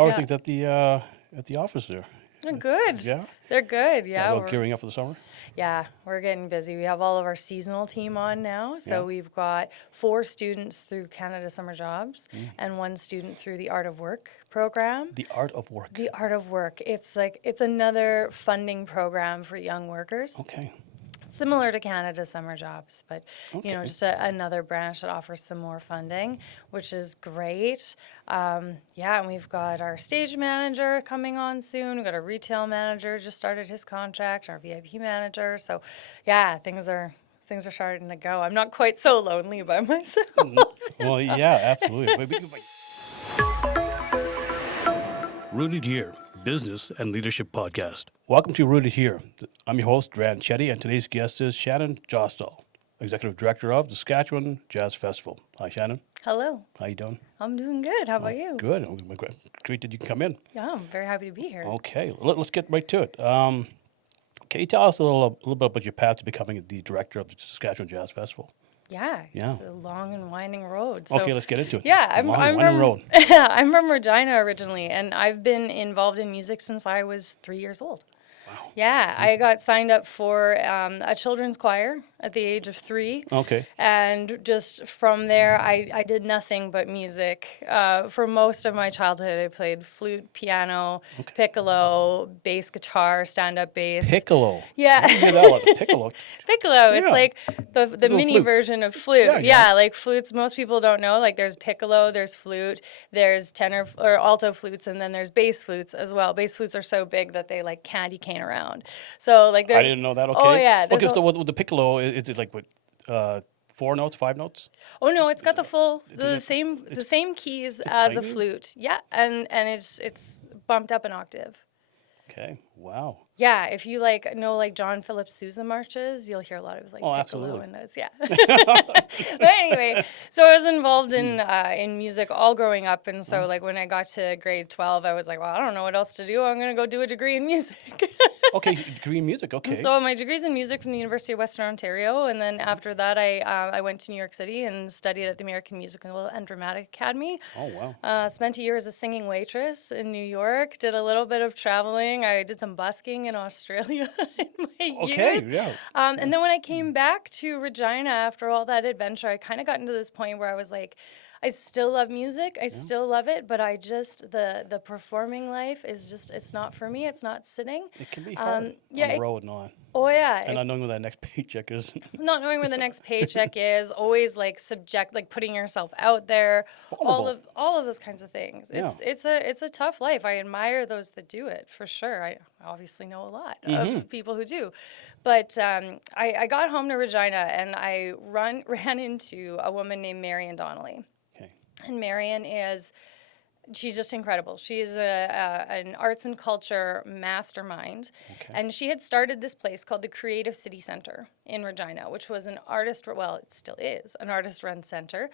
How are things at the office there? They're good. Yeah? They're good. Guys Yeah. all gearing up for the summer? Yeah, we're getting busy. We have all of our seasonal team on now. So Yeah. we've got 4 students through Canada Summer Jobs and 1 student through the Art of Work program. The art of work. The Art of Work. It's another funding program for young workers. Okay. Similar to Canada Summer Jobs, but Okay. just another branch that offers some more funding, which is great. And we've got our stage manager coming on soon. We've got a retail manager just started his contract. Our VIP manager. So, things are starting to go. I'm not quite so lonely by myself. Well, yeah, absolutely. Rooted Here, Business and Leadership Podcast. Welcome to Rooted Here. I'm your host, Dran Chetty, and today's guest is Shannon Josdal, Executive Director of the Saskatchewan Jazz Festival. Hi, Shannon. Hello. How you doing? I'm doing good. How about you? Good. Great that you can come in. Yeah, I'm very happy to be here. Okay, let's get right to it. Can you tell us a little bit about your path to becoming the director of the Saskatchewan Jazz Festival? Yeah, Yeah. it's a long and winding road. So, Okay, let's get into it. Yeah, I'm Winding from road. I'm from Regina originally, and I've been involved in music since I was 3 years old. Wow. Yeah, I got signed up for a children's choir at the age of 3. Okay. And just from there, I did nothing but music. For most of my childhood, I played flute, piano, piccolo, bass guitar, stand-up bass. Piccolo. Yeah. I didn't hear that one. Piccolo. Piccolo, it's Yeah. like the mini flute. version of flute. Yeah, Yeah, yeah. like flutes, most people don't know. Like there's piccolo, there's flute, there's tenor or alto flutes, and then there's bass flutes as well. Bass flutes are so big that they like candy cane around. So like there's I didn't know that. Okay. Oh yeah. Okay, so with the piccolo, is it like what, 4 notes, 5 notes? Oh no, it's got the full the it- same keys as a tiny? flute. Yeah, and it's bumped up an octave. Okay. Wow. Yeah, if you know John Philip Sousa marches, you'll hear a lot of piccolo absolutely. in those. Yeah. But anyway, so I was involved in music all growing up, and so when I got to grade 12, I was like, well, I don't know what else to do. I'm gonna go do a degree in music. Okay, degree in music. Okay. So my degree's in music from the University of Western Ontario, and then after that, I went to New York City and studied at the American Musical and Dramatic Academy. Oh, wow. Spent a year as a singing waitress in New York. Did a little bit of traveling. I did some busking in Australia in my Okay, youth. yeah. And then when I came back to Regina after all that adventure, I kind of got into this point where I was like, I still love music. I still love it, but I just the performing life is just it's not for me. It's not sitting. It can be hard on yeah, the road and on. Oh yeah. And not knowing where that next paycheck is. Not knowing where the next paycheck is, always putting yourself out there, Vulnerable. all of those kinds of things. It's a tough life. I admire those that do it for sure. I obviously know a lot of people who do, but I got home to Regina and I ran into a woman named Marian Donnelly, Okay. and Marian she's just incredible. She is an arts and culture mastermind. Okay. And she had started this place called the Creative City Center in Regina, which was it still is, an artist-run center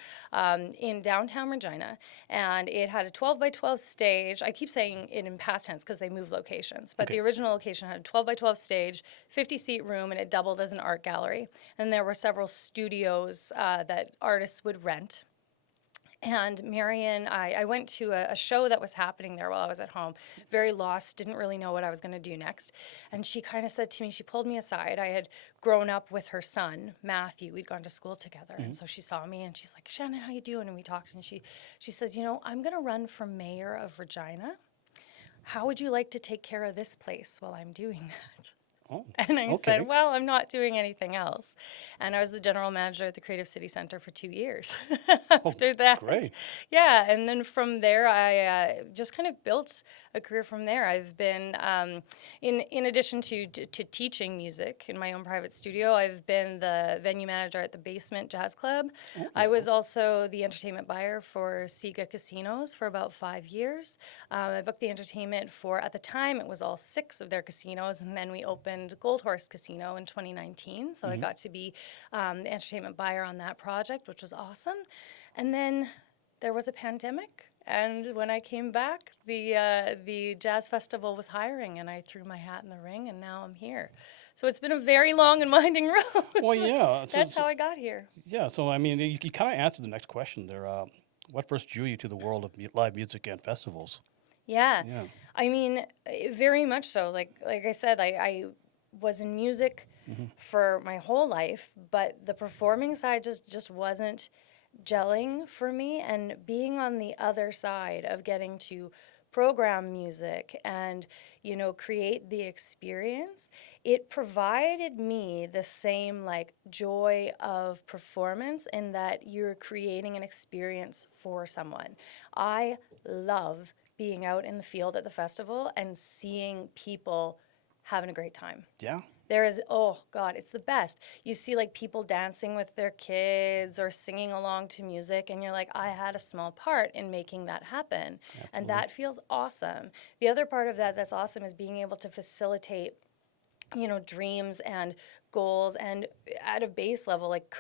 in downtown Regina. And it had a 12 by 12 stage. I keep saying it in past tense because they moved locations. But the original location had a 12 by 12 stage, 50-seat room, and it doubled as an art gallery. And there were several studios that artists would rent. And Marian, I went to a show that was happening there while I was at home, very lost, didn't really know what I was going to do next. And she kind of said to me, she pulled me aside. I had grown up with her son, Matthew. We'd gone to school together. And so she saw me and she's like, Shannon, how you doing? And we talked and she says, I'm going to run for mayor of Regina. How would you like to take care of this place while I'm doing that? Oh, And I okay. said, well, I'm not doing anything else. And I was the general manager at the Creative City Center for 2 years after that. great. Yeah, and then from there, I just kind of built a career from there. I've been, in addition to teaching music in my own private studio, I've been the venue manager at the Basement Jazz Club. I was also the entertainment buyer for Siga Casinos for about 5 years. I booked the entertainment for, at the time, it was all 6 of their casinos, and then we opened Gold Horse Casino in 2019. So I got to be the entertainment buyer on that project, which was awesome. And then there was a pandemic. And when I came back, the Jazz Festival was hiring, and I threw my hat in the ring, and now I'm here. So it's been a very long and winding road. Well, yeah. That's how I got here. Yeah, so I mean, you kind of answered the next question there. What first drew you to the world of live music and festivals? Yeah. Yeah. I mean, very much so. Like I said, I was in music for my whole life, but the performing side just wasn't gelling for me. And being on the other side of getting to program music and, create the experience, it provided me the same like joy of performance in that you're creating an experience for someone. I love being out in the field at the festival and seeing people having a great time. Yeah. There is, oh God, it's the best. You see like people dancing with their kids or singing along to music, and you're like, I had a small part in making that happen. And that feels awesome. The other part of that that's awesome is being able to facilitate dreams and goals, and at a base level, like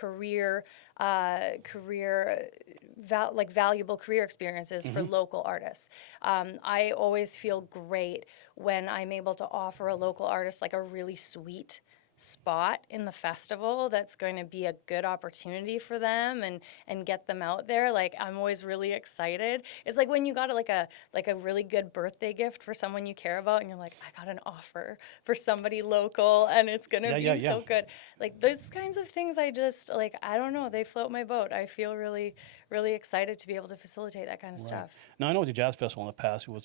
valuable career experiences for local artists. I always feel great when I'm able to offer a local artist like a really sweet spot in the festival that's going to be a good opportunity for them and get them out there. Like, I'm always really excited. It's like when you got a really good birthday gift for someone you care about, and you're like, I got an offer for somebody local and it's going to be so good. Like, those kinds of things, I just like, I don't know, they float my boat. I feel really really excited to be able to facilitate that kind of stuff. Now, I know with the jazz festival in the past, it was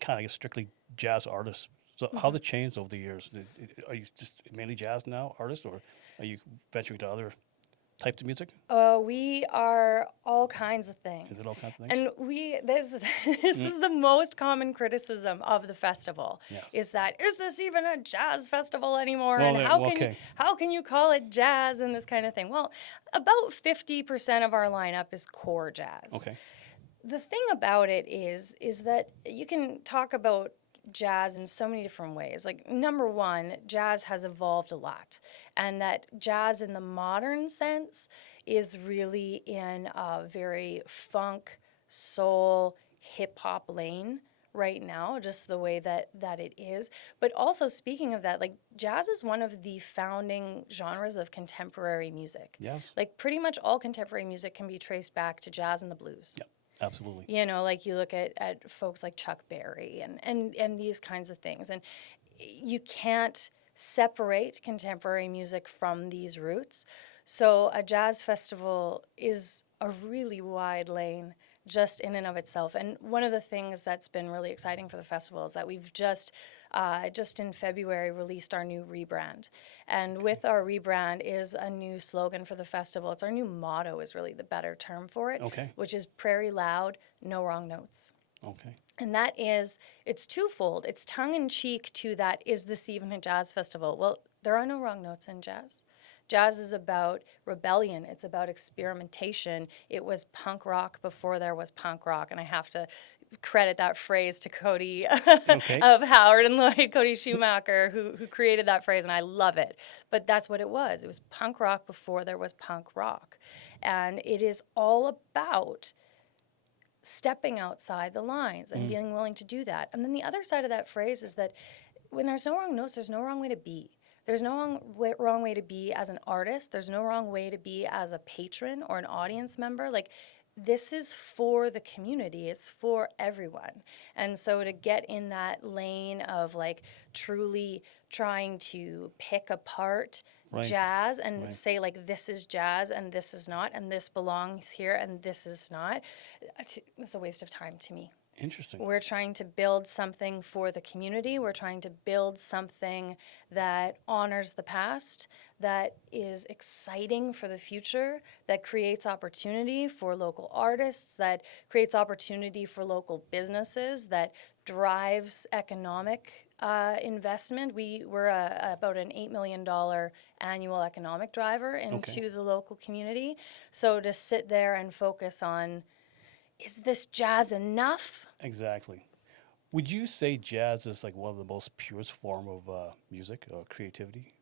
kind of strictly jazz artists. So how's it changed over the years? Are you just mainly jazz now, artist, or are you venturing to other types of music? We are all kinds of things. Is it all kinds of things? And this is the most common criticism of the festival. Yes. Is this even a jazz festival anymore? Well, And how can you call it jazz and this kind of thing? Well, about 50% of our lineup is core jazz. Okay. The thing about it is that you can talk about jazz in so many different ways. Like, number one, jazz has evolved a lot, and that jazz in the modern sense is really in a very funk, soul, hip hop lane right now, just the way that it is. But also, speaking of that, like, jazz is one of the founding genres of contemporary music. Yes. Like, pretty much all contemporary music can be traced back to jazz and the blues. Yeah. Absolutely. Like you look at folks like Chuck Berry and these kinds of things. And you can't separate contemporary music from these roots. So a jazz festival is a really wide lane just in and of itself. And one of the things that's been really exciting for the festival is that we've just in February released our new rebrand. And with our rebrand is a new slogan for the festival. It's our new motto is really the better term for it, Okay. which is Prairie Loud, No Wrong Notes. Okay. And it's twofold. It's tongue-in-cheek to that, is this even a jazz festival? Well, there are no wrong notes in jazz. Jazz is about rebellion. It's about experimentation. It was punk rock before there was punk rock. And I have to credit that phrase to Cody of Howard and Lloyd, Cody Schumacher, who created that phrase, and I love it. But that's what it was. It was punk rock before there was punk rock. And it is all about stepping outside the lines and being willing to do that. And then the other side of that phrase is that when there's no wrong notes, there's no wrong way to be. There's no wrong way to be as an artist. There's no wrong way to be as a patron or an audience member. Like, this is for the community. It's for everyone. And so to get in that lane of like truly trying to pick apart jazz and say like, this is jazz and this is not, and this belongs here and this is not, it's a waste of time to me. Interesting. We're trying to build something for the community. We're trying to build something that honors the past, that is exciting for the future, that creates opportunity for local artists, that creates opportunity for local businesses, that drives economic investment. We're about an $8 million annual economic driver into the local community. So to sit there and focus on, is this jazz enough? Exactly. Would you say jazz is like one of the most purest form of music or creativity?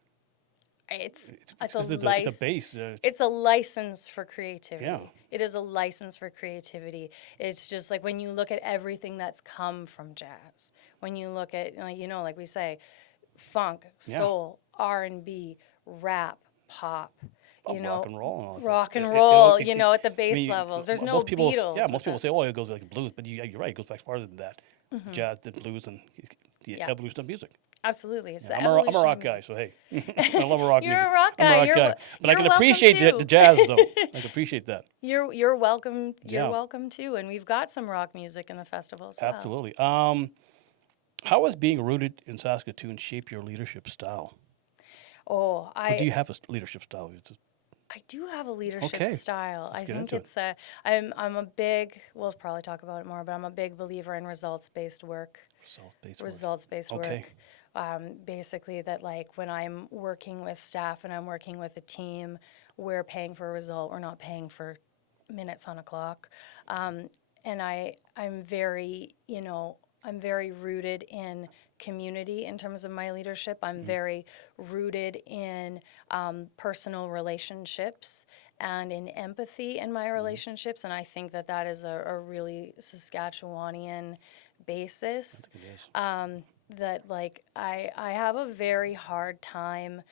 It's It's a base. It's a license for creativity. Yeah. It is a license for creativity. It's just like when you look at everything that's come from jazz, when you look at, like we say, funk, soul, R&B, rap, pop, you rock know, and roll and all that rock stuff. and roll, It- you know, at the I base mean, levels. There's no most people, Beatles. yeah, most with people the- say, oh, it goes like blues, but you're right, it goes back farther than that. Jazz, the blues, and the Yeah. evolution of music. Absolutely. It's Yeah, the I'm a evolution of rock guy, music. so hey, I love a rock You're music. a rock I'm a guy. rock You're guy, wel- but I you're can welcome appreciate the too. jazz though. I can appreciate that. You're welcome. You're Yeah. welcome too. And we've got some rock music in the festival as well. Absolutely. How has being rooted in Saskatoon shaped your leadership style? Oh, Or do you have a leadership style? I do have a leadership Okay. style. Let's I get think into it. it's a I'm a big, we'll probably talk about it more, but I'm a big believer in results-based work. Results-based work. Results-based Okay. work. Basically that like when I'm working with staff and I'm working with a team, we're paying for a result. We're not paying for minutes on a clock. And I'm very, I'm very rooted in community in terms of my leadership. I'm very rooted in personal relationships and in empathy in my relationships. And I think that that is a really Saskatchewanian basis. It is. That like I have a very hard time,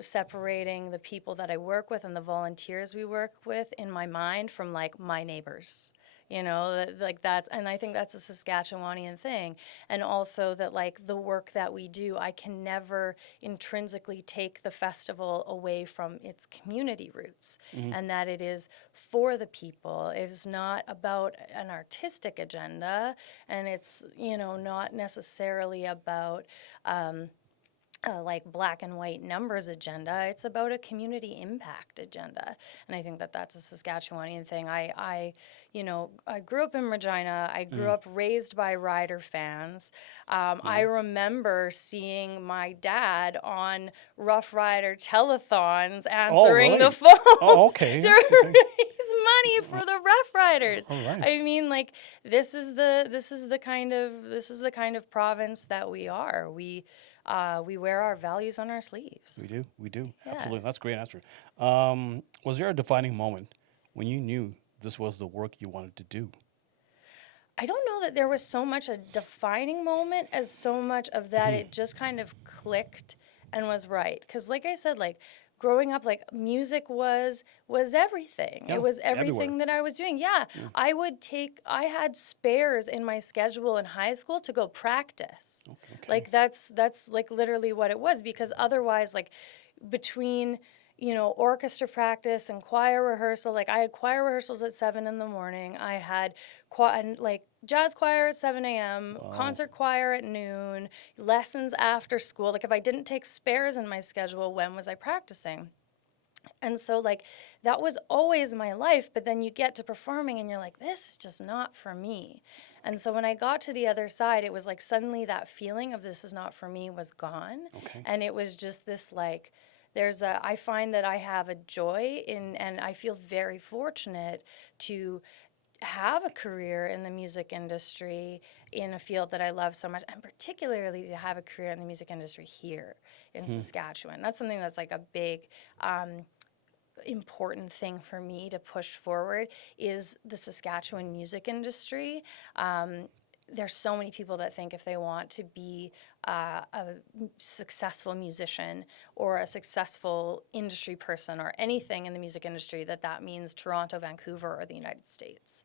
separating the people that I work with and the volunteers we work with in my mind from like my neighbors. Like that's, and I think that's a Saskatchewanian thing. And also that like the work that we do, I can never intrinsically take the festival away from its community roots, and that it is for the people. It is not about an artistic agenda, and it's, not necessarily about, like black and white numbers agenda. It's about a community impact agenda, and I think that that's a Saskatchewanian thing. I grew up in Regina. I grew up raised by Rider fans. I remember seeing my dad on Rough Rider telethons answering really? the phones Oh, okay. to Okay. raise money for the Rough Riders. All right. I mean, like this is the kind of province that we are. We wear our values on our sleeves. We do. Yeah. Absolutely. That's a great answer. Was there a defining moment when you knew this was the work you wanted to do? I don't know that there was so much a defining moment as so much of that it just kind of clicked and was right. Because like I said, like growing up, like music was everything. Yeah, It was everywhere. everything that I was doing. Yeah, I had spares in my schedule in high school to go practice. Okay. Like that's like literally what it was, because otherwise, like between orchestra practice and choir rehearsal, like I had choir rehearsals at 7 a.m. I had like jazz choir at 7 a.m., concert choir at noon, lessons after school. Like if I didn't take spares in my schedule, when was I practicing? And so like that was always my life, but then you get to performing and you're like, this is just not for me. And so when I got to the other side, it was like suddenly that feeling of this is not for me was gone. Okay. And it was just this like, I find that I have a joy in, and I feel very fortunate to have a career in the music industry in a field that I love so much, and particularly to have a career in the music industry here in Saskatchewan. That's something that's like a big, important thing for me to push forward is the Saskatchewan music industry. There's so many people that think if they want to be a successful musician or a successful industry person or anything in the music industry, that means Toronto, Vancouver, or the United States.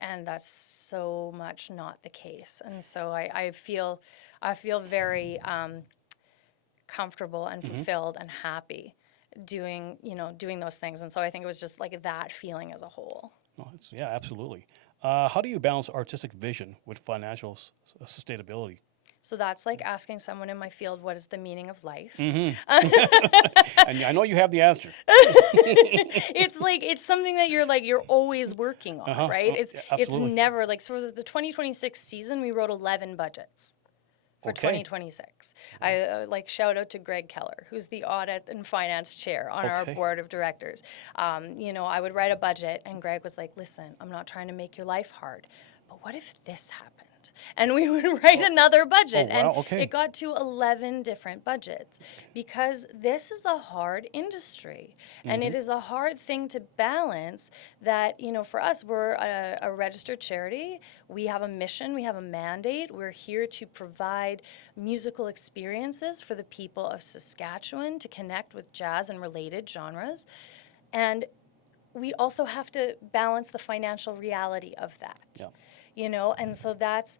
And that's so much not the case. And so I feel very comfortable and fulfilled and happy doing those things. And so I think it was just like that feeling as a whole. No, yeah, absolutely. How do you balance artistic vision with financial sustainability? So that's like asking someone in my field, what is the meaning of life? And I know you have the answer. It's like, it's something that you're always working on, right? Oh, It's yeah, it's absolutely. never like, so for the 2026 season, we wrote 11 budgets for Okay. 2026. I shout out to Greg Keller, who's the audit and finance chair on our Okay. board of directors. I would write a budget and Greg was like, listen, I'm not trying to make your life hard, but what if this happened? And we would write another budget. Oh, wow, And okay. it got to 11 different budgets because this is a hard industry. And it is a hard thing to balance that, for us, we're a registered charity. We have a mission, we have a mandate. We're here to provide musical experiences for the people of Saskatchewan to connect with jazz and related genres. And we also have to balance the financial reality of that. Yeah. And so that's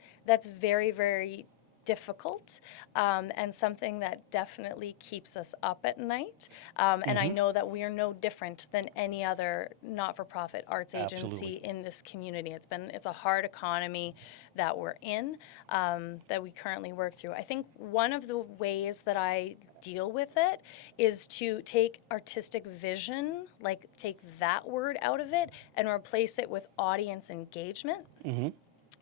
very, very difficult, and something that definitely keeps us up at night. And I know that we are no different than any other not-for-profit arts agency Absolutely. in this community. It's a hard economy that we're in, that we currently work through. I think one of the ways that I deal with it is to take artistic vision, like take that word out of it and replace it with audience engagement.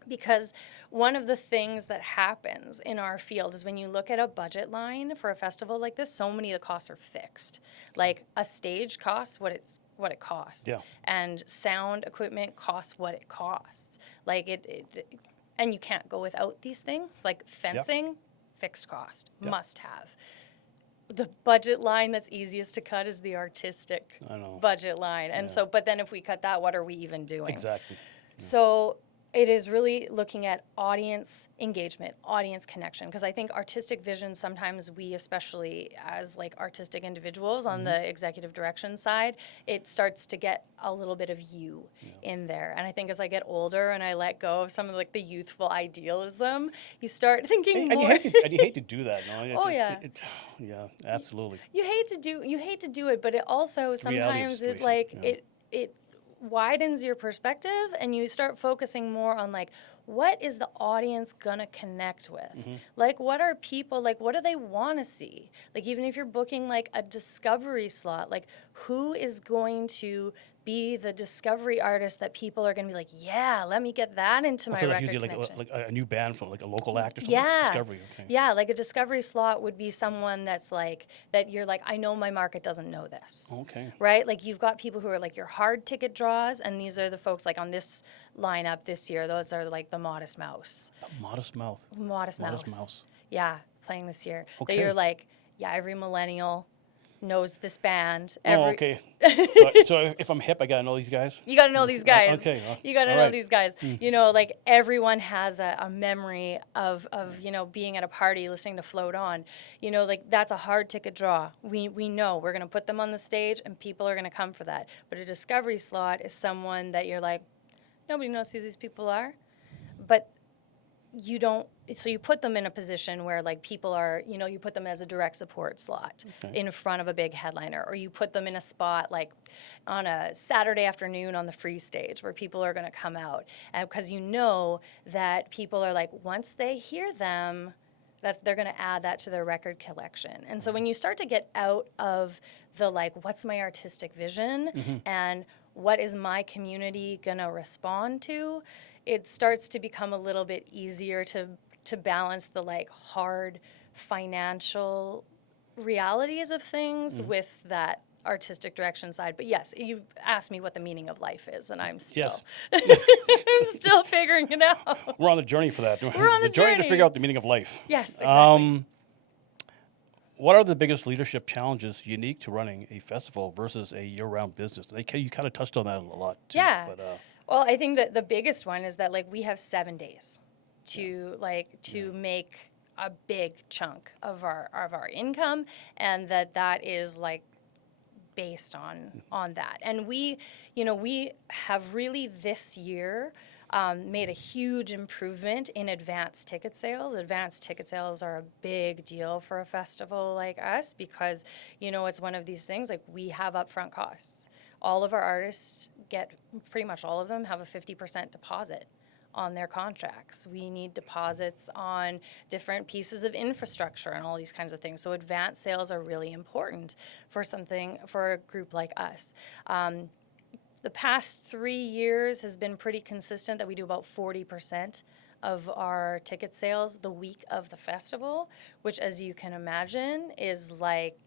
Because one of the things that happens in our field is when you look at a budget line for a festival like this, so many of the costs are fixed. Like a stage costs what it costs, Yeah. and sound equipment costs what it costs. Like and you can't go without these things. Like fencing, fixed cost, must have. The budget line that's easiest to cut is the artistic budget line. And so, but then if we cut that, what are we even doing? Exactly. So it is really looking at audience engagement, audience connection, because I think artistic vision, sometimes we, especially as like artistic individuals on the executive direction side, it starts to get a little bit of you in there. And I think as I get older and I let go of some of like the youthful idealism, you start thinking And more. you hate to do that, no? Yeah. Yeah, absolutely. You hate to do it, but it also sometimes it situation, like it widens your perspective, and you start focusing more on like, what is the audience gonna connect with? Like, what are people like? What do they want to see? Like, even if you're booking like a discovery slot, like who is going to be the discovery artist that people are going to be like, yeah, let me get that into my So like record usually connection. like a new band from like a local act or something? Yeah. Discovery, okay. Yeah, like a discovery slot would be someone that's like, that you're like, I know my market doesn't know this. Okay. Right? Like you've got people who are like your hard ticket draws, and these are the folks like on this lineup this year, those are like the Modest Mouse. Modest Mouth. Modest Mouse. Modest Mouse. Yeah, playing this year. Okay. That you're like, yeah, every millennial knows this band. Oh, okay. So if I'm hip, I gotta know these guys? You got to know these guys. Okay. You got to All know right. these guys. Like everyone has a memory of being at a party listening to Float On. Like that's a hard ticket draw. We know we're going to put them on the stage and people are going to come for that. But a discovery slot is someone that you're like, nobody knows who these people are. But you don't, so you put them in a position where like people are, you put them as a direct support slot in front of a big headliner, or you put them in a spot like on a Saturday afternoon on the free stage where people are going to come out, and because that people are like, once they hear them, that they're going to add that to their record collection. And so when you start to get out of the like, what's my artistic vision and what is my community going to respond to, it starts to become a little bit easier to balance the like hard financial realities of things with that artistic direction side. But yes, you've asked me what the meaning of life is, and I'm still still figuring it out. We're on the journey for that. We're on the journey to journey. figure out the meaning of life. Yes, exactly. What are the biggest leadership challenges unique to running a festival versus a year-round business? You kind of touched on that a lot, too. Yeah. But, Well, I think that the biggest one is that like we have 7 days to make a big chunk of our income, and that is like based on that. And we have really this year made a huge improvement in advanced ticket sales. Advanced ticket sales are a big deal for a festival like us because, it's one of these things, like we have upfront costs. All of our artists pretty much all of them have a 50% deposit on their contracts. We need deposits on different pieces of infrastructure and all these kinds of things. So advanced sales are really important for a group like us. The past 3 years has been pretty consistent that we do about 40% of our ticket sales the week of the festival, which, as you can imagine, is like,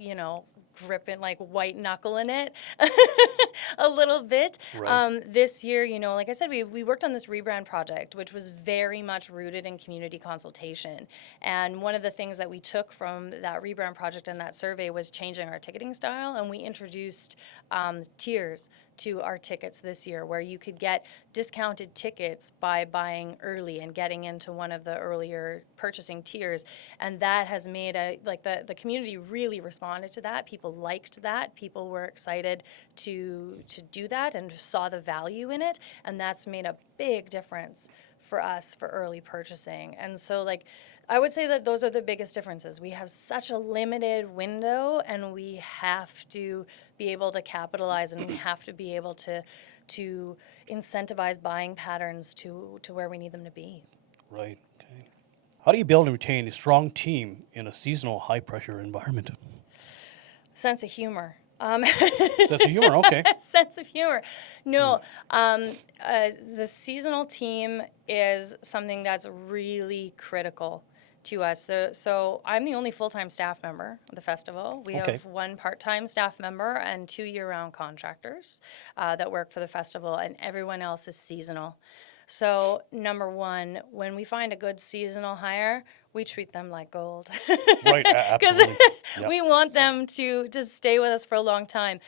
gripping, like white knuckling it a little bit. Right. This year, like I said, we worked on this rebrand project, which was very much rooted in community consultation. And one of the things that we took from that rebrand project and that survey was changing our ticketing style. And we introduced tiers to our tickets this year, where you could get discounted tickets by buying early and getting into one of the earlier purchasing tiers. And that has made the community really responded to that. People liked that. People were excited to do that and saw the value in it. And that's made a big difference for us for early purchasing. And so I would say that those are the biggest differences. We have such a limited window, and we have to be able to capitalize, and we have to be able to incentivize buying patterns to where we need them to be. Right. Okay. How do you build and retain a strong team in a seasonal, high-pressure environment? Sense of humor. Sense of humor. Okay. Sense of humor. No, the seasonal team is something that's really critical to us. So I'm the only full-time staff member of the festival. We Okay. have one part-time staff member and 2 year-round contractors that work for the festival, and everyone else is seasonal. So number one, when we find a good seasonal hire, we treat them like gold. Right. Because Absolutely. Yep. we want them to stay with us for a long time.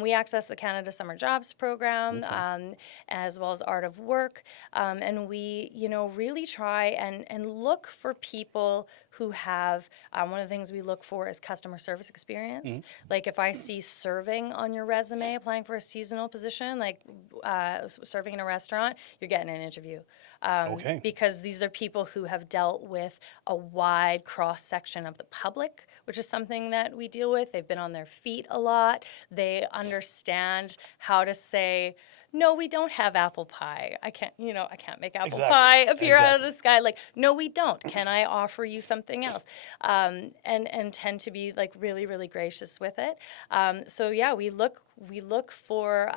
We access the Canada Summer Jobs Program, as well as Art of Work, and we, really try and look for people who have, one of the things we look for is customer service experience. Like if I see serving on your resume, applying for a seasonal position, like serving in a restaurant, you're getting an interview. Okay. Because these are people who have dealt with a wide cross-section of the public, which is something that we deal with. They've been on their feet a lot. They understand how to say, no, we don't have apple pie. I can't make apple Exactly. pie appear out of Exactly. the sky. Like, no, we don't. Can I offer you something else? And tend to be really, really gracious with it. So yeah, we look for.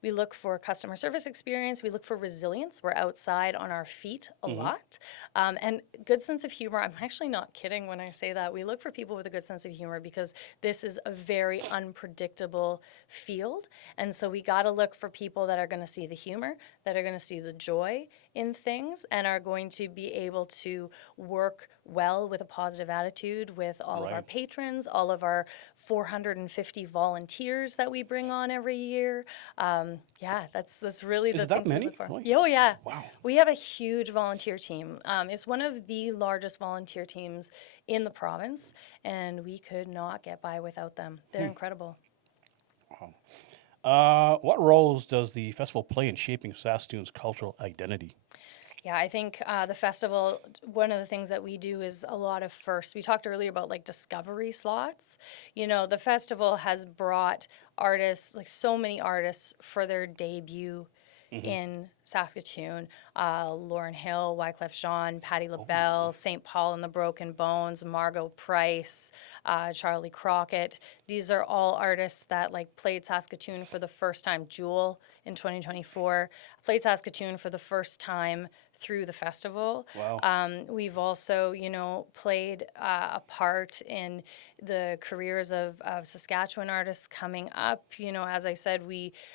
We look for customer service experience. We look for resilience. We're outside on our feet a lot. And good sense of humor. I'm actually not kidding when I say that. We look for people with a good sense of humor because this is a very unpredictable field. And so we got to look for people that are going to see the humor, that are going to see the joy in things, and are going to be able to work well with a positive attitude with all of our Right. patrons, all of our 450 volunteers that we bring on every year. That's really Is the it that things we many? look for. Really? Oh yeah. Wow. We have a huge volunteer team. It's one of the largest volunteer teams in the province, and we could not get by without them. They're incredible. What roles does the festival play in shaping Saskatoon's cultural identity? Yeah, I think the festival, one of the things that we do is a lot of firsts. We talked earlier about discovery slots. The festival has brought artists, so many artists, for their debut in Saskatoon. Lauryn Hill, Wyclef Jean, Patti LaBelle, St. Paul and the Broken Bones, Margot Price, Charlie Crockett. These are all artists that played Saskatoon for the first time. Jewel in 2024 played Saskatoon for the first time through the festival. Wow. We've also, played a part in the careers of Saskatchewan artists coming up. As I said,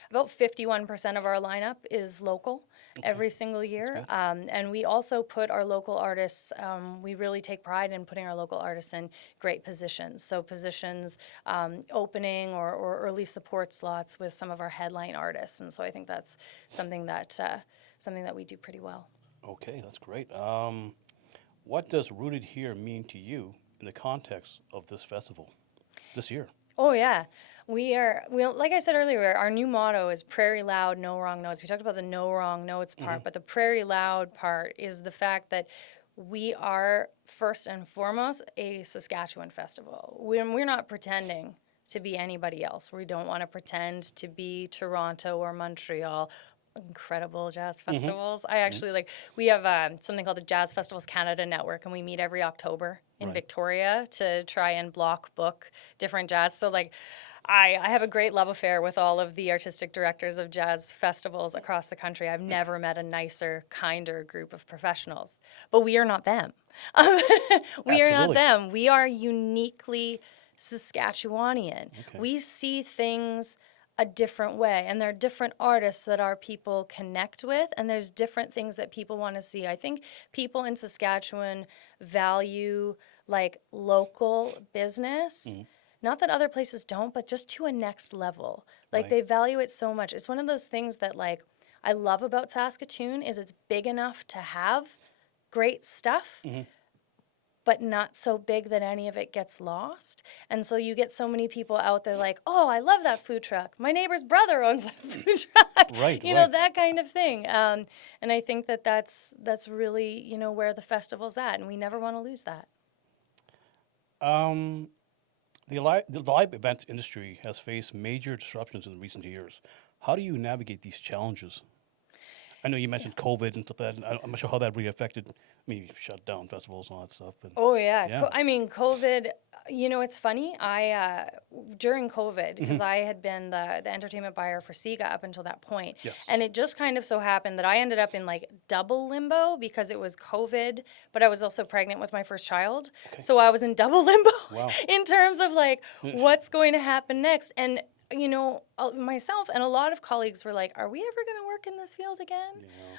about 51% of our lineup is local every single year. And we also put our local artists, we really take pride in putting our local artists in great positions. So positions opening or early support slots with some of our headline artists. And so I think that's something that we do pretty well. Okay, that's great. What does Rooted Here mean to you in the context of this festival this year? Oh yeah, we like I said earlier, our new motto is Prairie Loud, No Wrong Notes. We talked about the no wrong notes part, but the Prairie Loud part is the fact that we are first and foremost a Saskatchewan festival. We're not pretending to be anybody else. We don't want to pretend to be Toronto or Montreal. Incredible jazz festivals. I actually we have something called the Jazz Festivals Canada Network, and we meet every October in Right. Victoria to try and block book different jazz. So I have a great love affair with all of the artistic directors of jazz festivals across the country. I've never met a nicer, kinder group of professionals, but we are not them. We are not Absolutely. them. We are uniquely Saskatchewanian. Okay. We see things a different way, and there are different artists that our people connect with, and there's different things that people want to see. I think people in Saskatchewan value like local business. Not that other places don't, but just to a next level. Like Right. they value it so much. It's one of those things that like I love about Saskatoon is it's big enough to have great stuff, but not so big that any of it gets lost. And so you get so many people out there like, oh, I love that food truck. My neighbor's brother owns that food truck. Right, You know, right. that kind of thing. And I think that that's really, you know, where the festival's at. And we never want to lose that. The live events industry has faced major disruptions in recent years. How do you navigate these challenges? I know you mentioned COVID and stuff like that. And I'm not sure how that really affected. I mean, you shut down festivals and all that stuff. And Oh yeah. Yeah. I mean, COVID. You know, it's funny. I during COVID because I had been the entertainment buyer for SIGA up until that point, Yes. and it just kind of so happened that I ended up in like double limbo because it was COVID, but I was also pregnant with my first child, so I was in double limbo Wow. in terms of like what's going to happen next. And you know, myself and a lot of colleagues were like, are we ever going to work in this field again?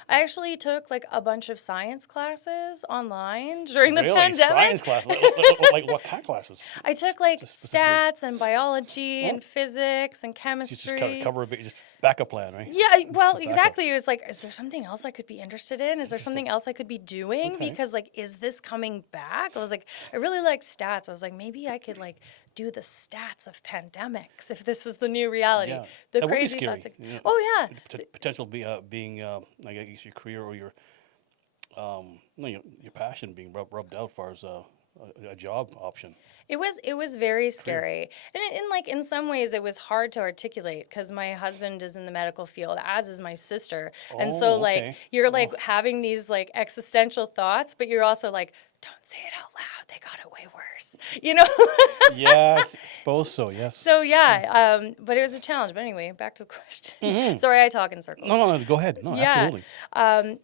I actually took like a bunch of science classes online during the Really? pandemic. Science classes? Like what kind of classes? I took like Specifically. stats and biology and physics and Just chemistry. cover a bit, just backup plan, right? Yeah, well, exactly. It was like, is there something else I could be interested in? Is there something else I could be doing? Okay. Because like, is this coming back? I was like, I really like stats. I was like, maybe I could like do the stats of pandemics if this is the new reality. Yeah. The That would be crazy scary, thoughts. Like, you know, oh yeah. Potential being, I guess, your career or your, no, your passion being rubbed out as far as a job option. It was very scary, and like in some ways it was hard to articulate because my husband is in the medical field, as is my sister, and so Oh, like okay. you're like having these like existential thoughts, but you're also like, don't say it out loud. They got it way worse, you know. Yeah, I suppose so. Yes. So yeah, but it was a challenge. But anyway, back to the question. Sorry, I talk in circles. No. Go ahead. No, Yeah. absolutely.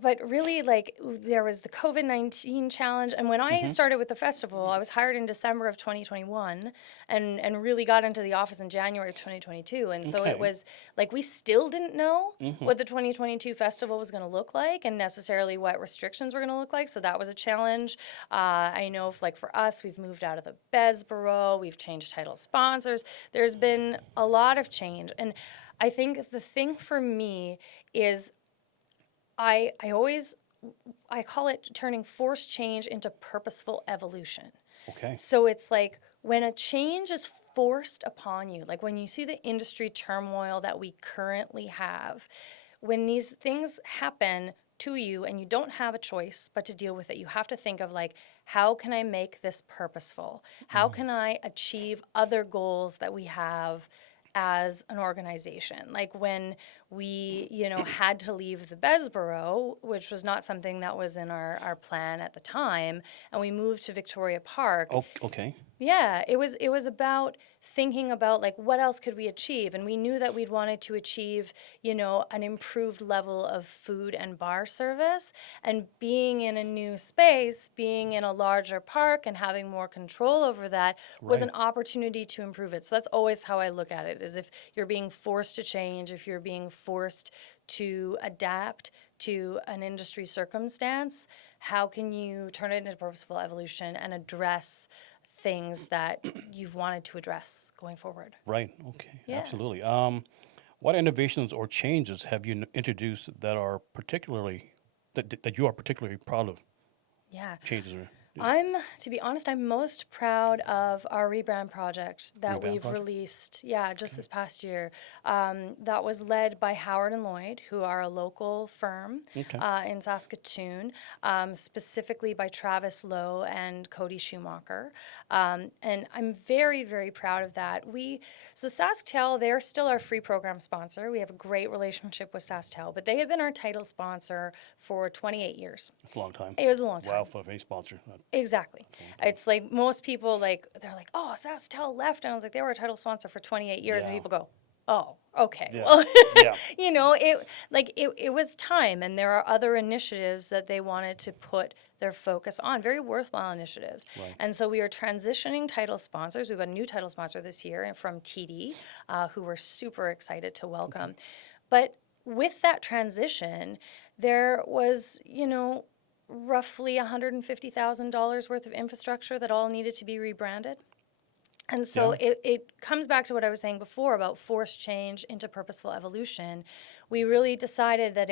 But really, like, there was the COVID-19 challenge. And when I started with the festival, I was hired in December of 2021 and really got into the office in January of 2022. And so Okay. it was like we still didn't know what the 2022 festival was going to look like and necessarily what restrictions were going to look like. So that was a challenge. I know, like, for us, we've moved out of the Bez Bureau. We've changed title sponsors. There's been a lot of change. And I think the thing for me is I call it turning forced change into purposeful evolution. Okay. So it's like when a change is forced upon you, like when you see the industry turmoil that we currently have, when these things happen to you and you don't have a choice but to deal with it, you have to think of like, how can I make this purposeful? How can I achieve other goals that we have as an organization? Like when we, you know, had to leave the Bez Bureau, which was not something that was in our plan at the time, and we moved to Victoria Park. Oh, okay. Yeah, it was about thinking about like what else could we achieve, and we knew that we'd wanted to achieve, you know, an improved level of food and bar service, and being in a new space, being in a larger park and having more control over that was an opportunity to improve it. So that's always how I look at it, is if you're being forced to change, if you're being forced to adapt to an industry circumstance, how can you turn it into purposeful evolution and address things that you've wanted to address going forward? Right. Okay. Yeah. Absolutely. What innovations or changes have you introduced that are particularly that you are particularly proud of? Yeah. Changes. To be honest, I'm most proud of our rebrand project that Rebrand we've project? released, just this past year. That was led by Howard and Lloyd, who are a local firm Okay. in Saskatoon, specifically by Travis Lowe and Cody Schumacher. And I'm very, very proud of that. So SaskTel, they're still our free program sponsor. We have a great relationship with SaskTel, but they have been our title sponsor for 28 years. It's a long time. It was a long time. Wow, for any sponsor. Exactly. It's like most people, like, they're like, oh, SaskTel left. And I was like, they were a title sponsor for 28 years. And Yeah. people go, Oh, okay. Yeah. Well, Yeah. it was time, and there are other initiatives that they wanted to put their focus on, very worthwhile initiatives. Right. And so we are transitioning title sponsors. We've got a new title sponsor this year from TD, who we're super excited to welcome. But with that transition, there was, roughly $150,000 worth of infrastructure that all needed to be rebranded. And so Yeah. it comes back to what I was saying before about forced change into purposeful evolution. We really decided that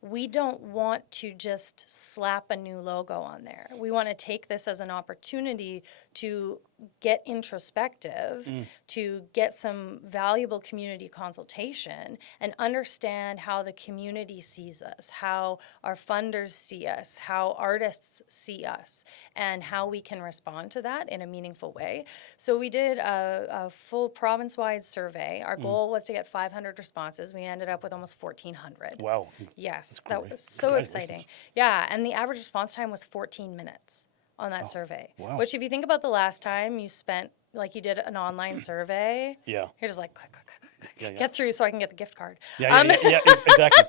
we don't want to just slap a new logo on there. We want to take this as an opportunity to get introspective, to get some valuable community consultation and understand how the community sees us, how our funders see us, how artists see us, and how we can respond to that in a meaningful way. So we did a full province-wide survey. Our goal was to get 500 responses. We ended up with almost 1,400. Wow. Yes, That's that great. was so exciting. Congratulations. Yeah, and the average response time was 14 minutes on that survey. wow. Which, if you think about the last time you spent, like you did an online survey, Yeah. you're just like, click, click, click, click, Yeah, yeah. get through so I can get the gift card. Yeah, exactly.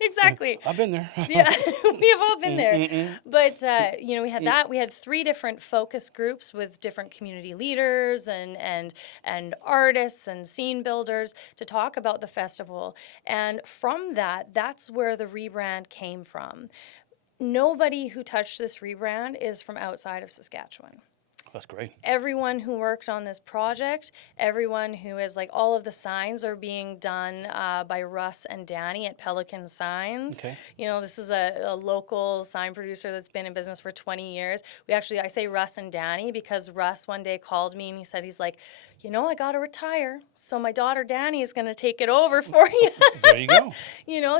Exactly. I've been there. Yeah, we have all been there. But, we had that. We had 3 different focus groups with different community leaders and artists and scene builders to talk about the festival. And from that, that's where the rebrand came from. Nobody who touched this rebrand is from outside of Saskatchewan. That's great. Everyone who worked on this project, everyone who is like, all of the signs are being done by Russ and Danny at Pelican Signs. Okay. This is a local sign producer that's been in business for 20 years. I say Russ and Danny because Russ one day called me and he said, he's like, I got to retire. So my daughter Danny is going to take it over for you. There you go.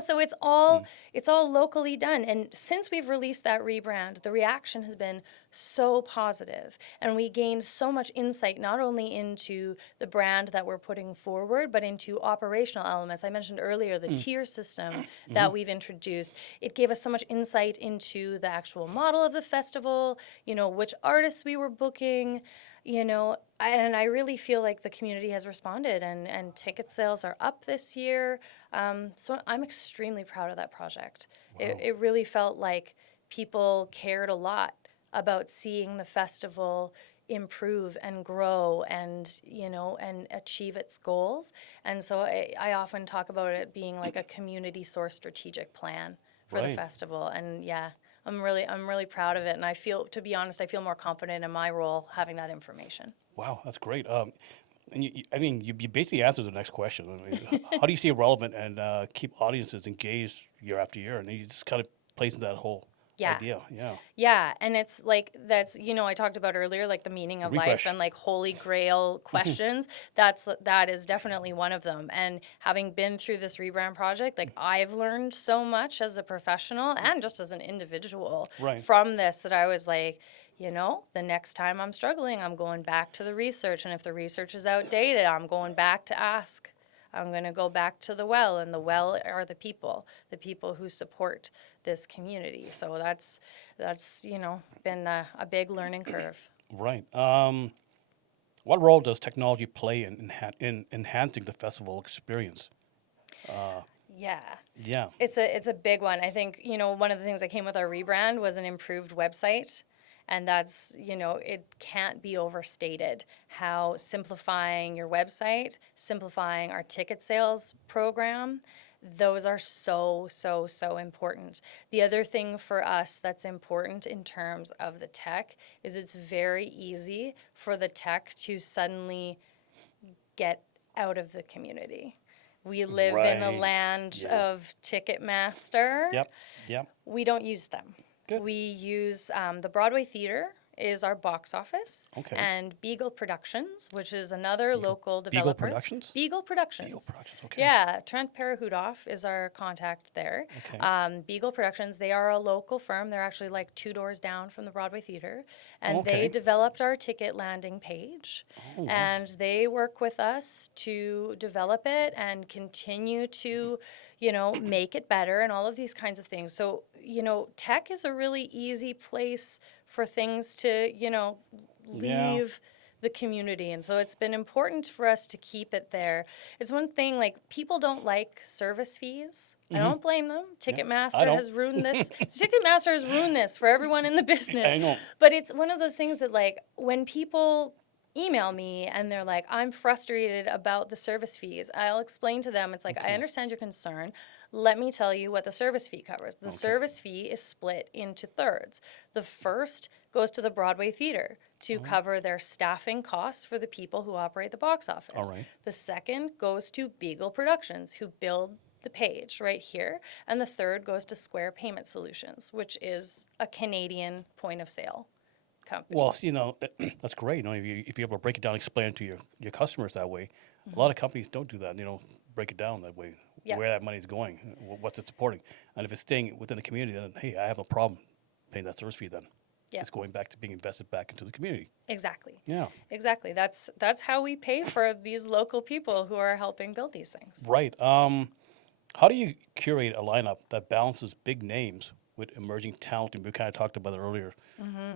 So it's all locally done. And since we've released that rebrand, the reaction has been so positive. And we gained so much insight, not only into the brand that we're putting forward, but into operational elements. I mentioned earlier the tier system that we've introduced. It gave us so much insight into the actual model of the festival, which artists we were booking, and I really feel like the community has responded and ticket sales are up this year. So I'm extremely proud of that project. Wow. It really felt like people cared a lot about seeing the festival improve and grow and achieve its goals. And so I often talk about it being like a community source strategic plan for the Right. festival. And yeah, I'm really proud of it. And to be honest, I feel more confident in my role having that information. Wow, that's great. And you basically answered the next question. How do you stay relevant and keep audiences engaged year after year? And you just kind of plays in that whole Yeah. idea. Yeah. Yeah, and it's like that's I talked about earlier, like the meaning of life Refresh. and like holy grail questions. That is definitely one of them. And having been through this rebrand project, like I've learned so much as a professional and just as an individual Right. from this that I was like, the next time I'm struggling, I'm going back to the research, and if the research is outdated, I'm going back to ask. I'm going to go back to the well, and the well are the people who support this community. So that's been a big learning curve. Right. What role does technology play in enhancing the festival experience? Yeah. Yeah. It's a big one. I think, one of the things that came with our rebrand was an improved website. And that's, it can't be overstated how simplifying your website, simplifying our ticket sales program, those are so, so, so important. The other thing for us that's important in terms of the tech is it's very easy for the tech to suddenly get out of the community. We live in a Right. land Yeah. of Ticketmaster. Yep. We don't use them. Good. We use the Broadway Theater is our box office. Okay. And Beagle Productions, which is another local developer. Beagle Productions? Beagle Productions. Beagle Productions. Okay. Yeah, Trent Parahudoff is our contact there. Okay. Beagle Productions, they are a local firm. They're actually like 2 doors down from the Broadway Theater. And Okay. they developed our ticket landing page. Oh, wow. And they work with us to develop it and continue to, make it better and all of these kinds of things. So, tech is a really easy place for things to, leave the community. And so it's been important for us to keep it there. It's one thing, like, people don't like service fees. I don't blame them. Ticketmaster don't. has ruined this. Ticketmaster has ruined this for everyone in the business. I know. But it's one of those things that, like, when people email me and they're like, I'm frustrated about the service fees, I'll explain to them, it's like, I understand your concern. Let me tell you what the service fee covers. The service fee is split into thirds. The first goes to the Broadway Theater to cover their staffing costs for the people who operate the box office. All right. The second goes to Beagle Productions, who build the page right here. And the third goes to Square Payment Solutions, which is a Canadian point of sale company. Well, that's great. If you're able to break it down, explain it to your customers that way. A lot of companies don't do that. Break it down that way, where that money is going, what's it supporting. And if it's staying within the community, then, hey, I have no problem paying that service fee then. Yeah. It's going back to being invested back into the community. Exactly. Yeah. Exactly. That's how we pay for these local people who are helping build these things. Right. How do you curate a lineup that balances big names with emerging talent? And we kind of talked about it earlier.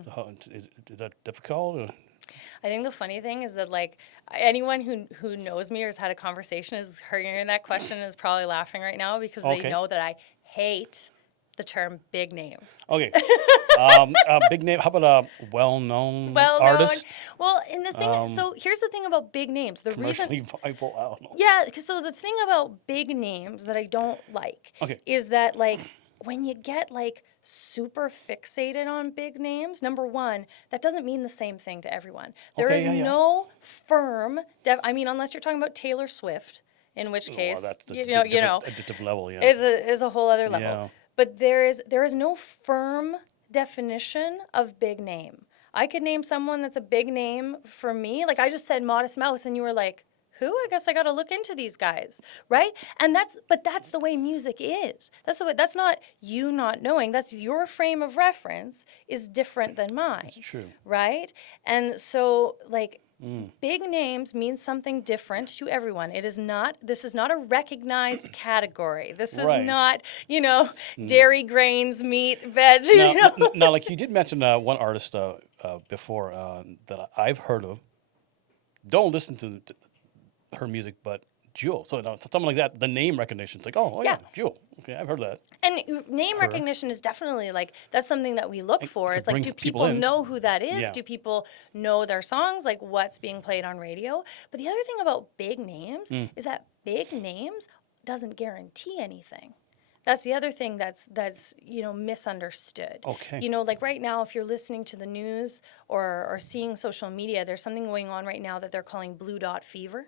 So is that difficult? Or? I think the funny thing is that, like, anyone who knows me or has had a conversation is hearing that question is probably laughing right now because they know that I hate the term big names. Okay. Big name. How about a well-known artist? Well, and the thing, so here's the thing about big names. The reason, Commercially viable. I don't know. yeah, so the thing about big names that I don't like is that, like, when you get, like, super fixated on big names, number one, that doesn't mean the same thing to everyone. There is no firm, unless you're talking about Taylor Swift, in which case, that's a different level, yeah. is a whole other level. Yeah. But there is no firm definition of big name. I could name someone that's a big name for me. Like, I just said Modest Mouse, and you were like, who? I guess I got to look into these guys, right? And that's the way music is. That's not you not knowing. That's your frame of reference is different than mine. That's true. Right? And so, like, big names mean something different to everyone. This is not a recognized category. This is not, dairy, grains, meat, veg. Now, like you did mention one artist before that I've heard of. Don't listen to her music, but Jewel. So something like that, the name recognition. It's like, oh yeah, Jewel. Okay, I've heard of that. And name recognition is definitely, like, that's something that we look for. It's like, do people know who that is? Yeah. Do people know their songs? Like, what's being played on radio? But the other thing about big names is that big names doesn't guarantee anything. That's the other thing that's misunderstood. Okay. Like right now, if you're listening to the news or seeing social media, there's something going on right now that they're calling blue dot fever.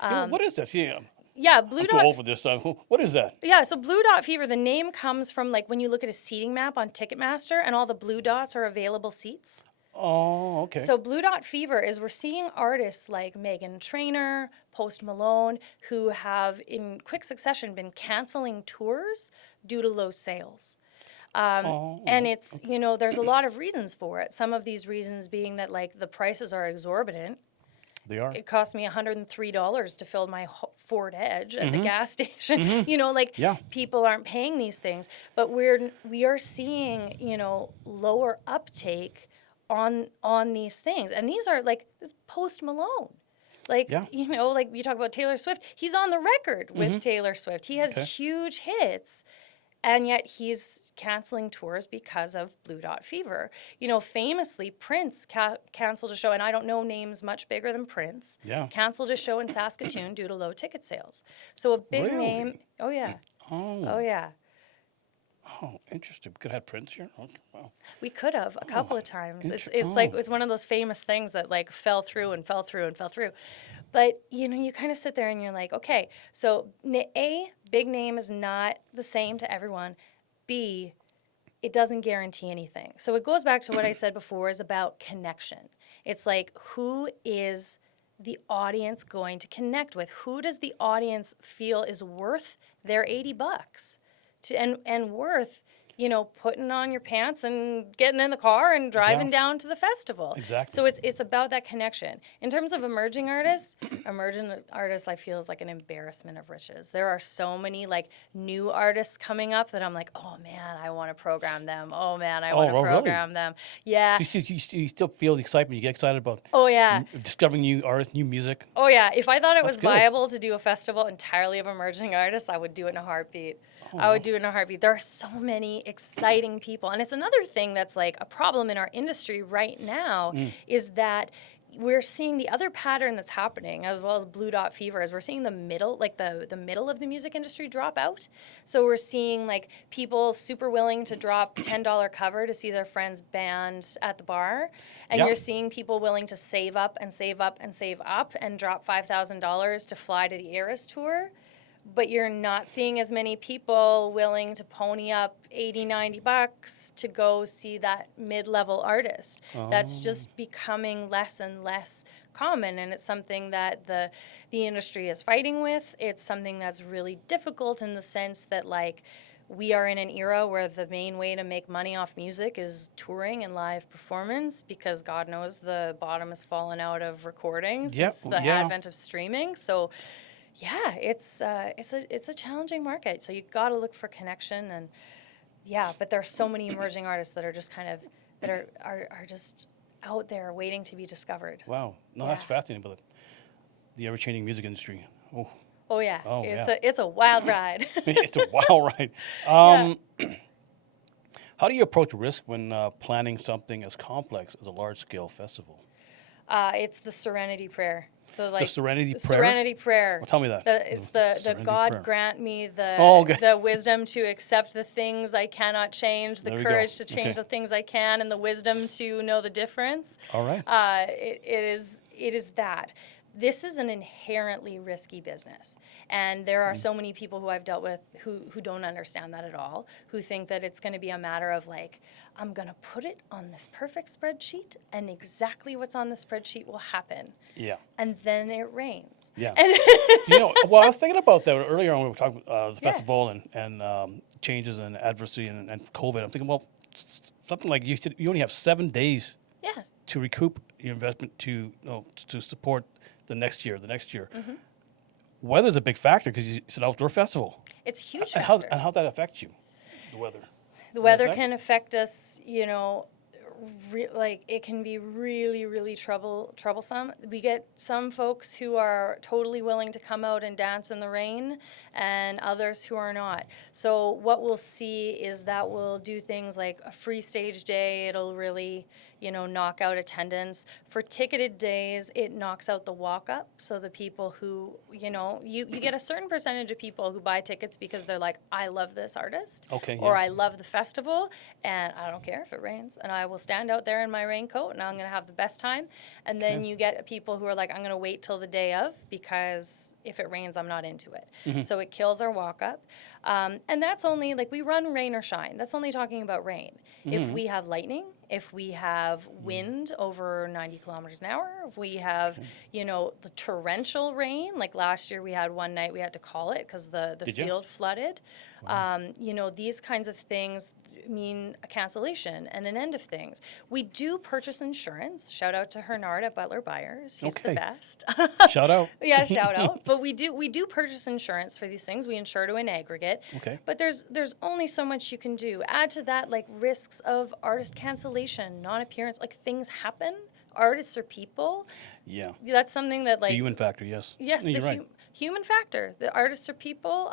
What is this? Yeah, blue dot. I'm too old for this. What is that? Yeah, so blue dot fever, the name comes from, like, when you look at a seating map on Ticketmaster and all the blue dots are available seats. Oh, okay. So blue dot fever is we're seeing artists like Meghan Trainor, Post Malone, who have in quick succession been canceling tours due to low sales. And it's, there's a lot of reasons for it. Some of these reasons being that, like, the prices are exorbitant. They are. It cost me $103 to fill my Ford Edge at the gas station. People aren't paying these things, but we are seeing, lower uptake on these things. And these are, like, this Post Malone. Like, like you talk about Taylor Swift, he's on the record with Taylor Swift. He has huge hits. And yet he's canceling tours because of blue dot fever. Famously, Prince canceled a show, and I don't know names much bigger than Prince. Yeah. Canceled a show in Saskatchewan due to low ticket sales. So a big name. Oh, yeah. Oh, yeah. Oh, interesting. We could have Prince here. Okay. Wow. We could have a couple of times. It's like it's one of those famous things that, like, fell through and fell through and fell through. But, you kind of sit there and you're like, okay, so A, big name is not the same to everyone. B, it doesn't guarantee anything. So it goes back to what I said before is about connection. It's like, who is the audience going to connect with? Who does the audience feel is worth their $80? And worth, putting on your pants and getting in the car and driving down to the festival. Exactly. So it's about that connection. In terms of emerging artists, I feel is like an embarrassment of riches. There are so many like new artists coming up that I'm like, oh man, I want to program them. Oh man, I want to program them. Yeah. So you still feel the excitement. You get excited about Oh yeah. discovering new artists, new music. Oh yeah. If I thought it was good. viable to do a festival entirely of emerging artists, I would do it in a heartbeat. I would do it in a heartbeat. There are so many exciting people. And it's another thing that's like a problem in our industry right now is that we're seeing the other pattern that's happening, as well as Blue Dot Fever, is we're seeing the middle, like the middle of the music industry drop out. So we're seeing like people super willing to drop $10 cover to see their friend's band at the bar. And you're seeing people willing to save up and save up and save up and drop $5,000 to fly to the Eras tour. But you're not seeing as many people willing to pony up $80-$90 to go see that mid-level artist. That's just becoming less and less common, and it's something that the industry is fighting with. It's something that's really difficult in the sense that, like, we are in an era where the main way to make money off music is touring and live performance, because God knows the bottom has fallen out of recording since the advent of streaming. So yeah, it's a challenging market. So you got to look for connection, and but there are so many emerging artists that are just kind of that are just out there waiting to be discovered. Wow, no, that's fascinating. But the ever-changing music industry. Oh yeah, it's a wild ride. It's a wild ride. How do you approach risk when planning something as complex as a large-scale festival? It's the Serenity Prayer. The Serenity Prayer? Serenity Prayer. Well, tell me that. It's the God prayer. grant me okay. the wisdom to accept the things I cannot change, the courage to change the things I can, and the wisdom to know the difference. All right. It is that. This is an inherently risky business. And there are so many people who I've dealt with who don't understand that at all, who think that it's going to be a matter of like, I'm going to put it on this perfect spreadsheet and exactly what's on the spreadsheet will happen. Yeah. And then it rains. Yeah. I was thinking about that earlier when we were talking about the festival and changes and adversity and COVID. I'm thinking, well, something like you said, you only have 7 days to recoup your investment to support the next year. Mm-hmm. Weather's a big factor because it's an outdoor festival. It's a huge factor. And how that affects you, the weather? The weather can affect us, like it can be really, really troublesome. We get some folks who are totally willing to come out and dance in the rain and others who are not. So what we'll see is that we'll do things like a free stage day. It'll really, knock out attendance. For ticketed days, it knocks out the walk-up. So the people who, you get a certain percentage of people who buy tickets because they're like, I love this artist. Or I love the festival, and I don't care if it rains, and I will stand out there in my raincoat, and I'm going to have the best time. And then you get people who are like, I'm going to wait till the day of, because if it rains, I'm not into it. Mm-hmm. So it kills our walk-up. And that's only, like, we run rain or shine. That's only talking about rain. Mm-hmm. If we have lightning, if we have wind over 90 kilometers an hour, if we have, the torrential rain, like last year we had one night we had to call it because the field flooded. Wow. These kinds of things mean a cancellation and an end of things. We do purchase insurance. Shout out to Hernard at Butler Byers. He's the best. Shout out. Yeah, shout out. But we do purchase insurance for these things. We insure to an aggregate. Okay. But there's only so much you can do. Add to that, like, risks of artist cancellation, non-appearance, like, things happen. Artists are people. Yeah. That's something that, like, the human factor, yes. Yes, no, the human factor. The artists are people.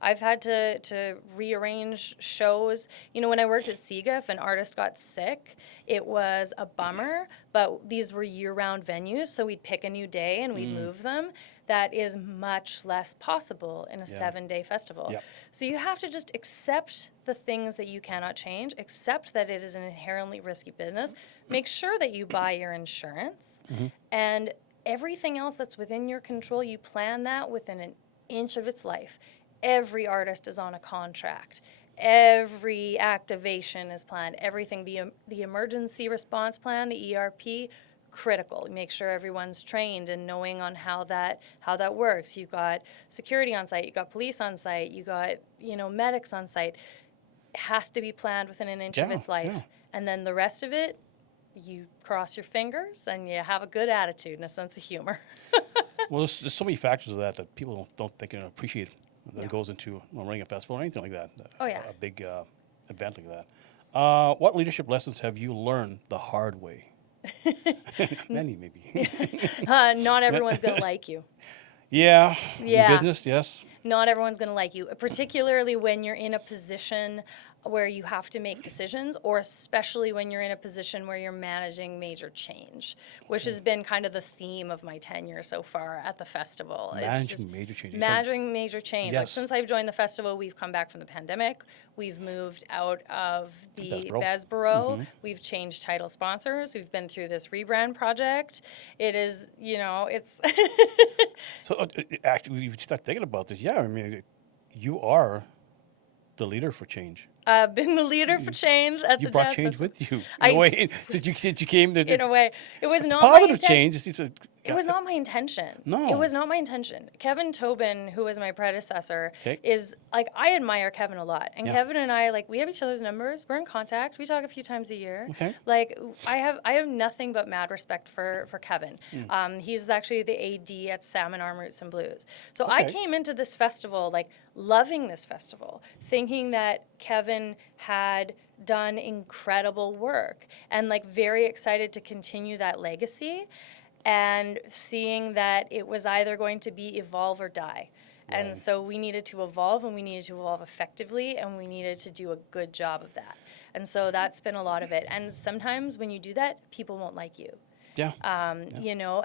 I've had to rearrange shows. When I worked at SIGA, if an artist got sick, it was a bummer, but these were year-round venues, so we'd pick a new day and we'd move them. That is much less possible in a 7-day festival. Yep. So you have to just accept the things that you cannot change, accept that it is an inherently risky business, make sure that you buy your insurance, and everything else that's within your control, you plan that within an inch of its life. Every artist is on a contract. Every activation is planned. Everything, the emergency response plan, the ERP, critical. Make sure everyone's trained and knowing on how that works. You've got security on site. You've got police on site. You got medics on site. has to be planned within an inch of its life. Yeah. And then the rest of it, you cross your fingers and you have a good attitude and a sense of humor. Well, there's so many factors of that people don't think and appreciate that Yeah. goes into running a festival or anything like that. Oh, yeah. A big event like that. What leadership lessons have you learned the hard way? Many, maybe. Not everyone's going to like you. Yeah. Yeah. In business, yes. Not everyone's going to like you, particularly when you're in a position where you have to make decisions, or especially when you're in a position where you're managing major change, which has been kind of the theme of my tenure so far at the festival. Managing major changes. Managing major change. Like Yes. since I've joined the festival, we've come back from the pandemic. We've moved out of the Besborough. We've changed title sponsors. We've been through this rebrand project. It is, it's So actually, we start thinking about this. Yeah, I mean, you are the leader for change. I've been the leader for change at You the brought Jazz change Festival. with you. I- In a way, since you came to In a way, it was not my positive intention. change. It seems to, It was not my intention. No. It was not my intention. Kevin Tobin, who was my predecessor, Okay. is like, I admire Kevin a lot. And Yeah. Kevin and I, like, we have each other's numbers. We're in contact. We talk a few times a year. Okay. Like, I have nothing but mad respect for Kevin. He's actually the AD at Salmon Arm Roots and Blues. So I Okay. came into this festival, like, loving this festival, thinking that Kevin had done incredible work and like very excited to continue that legacy, and seeing that it was either going to be evolve or die. And so we needed to evolve, and we needed to evolve effectively, and we needed to do a good job of that. And so that's been a lot of it. And sometimes when you do that, people won't like you. yeah.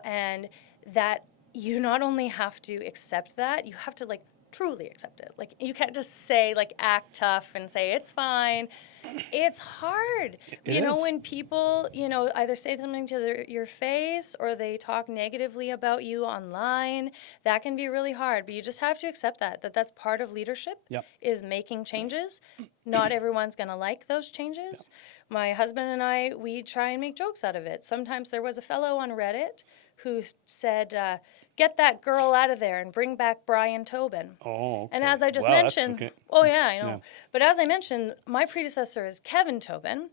And that you not only have to accept that, you have to like truly accept it. Like you can't just say like act tough and say it's fine. It's hard. It is. When people, either say something to your face or they talk negatively about you online, that can be really hard. But you just have to accept that's part of leadership. Yep. Is making changes. Not everyone's going to like those changes. My husband and I, we try and make jokes out of it. Sometimes there was a fellow on Reddit who said, get that girl out of there and bring back Brian Tobin. Oh, okay. And as I just Wow, that's mentioned, okay. oh yeah, I know. Yeah. But as I mentioned, my predecessor is Kevin Tobin.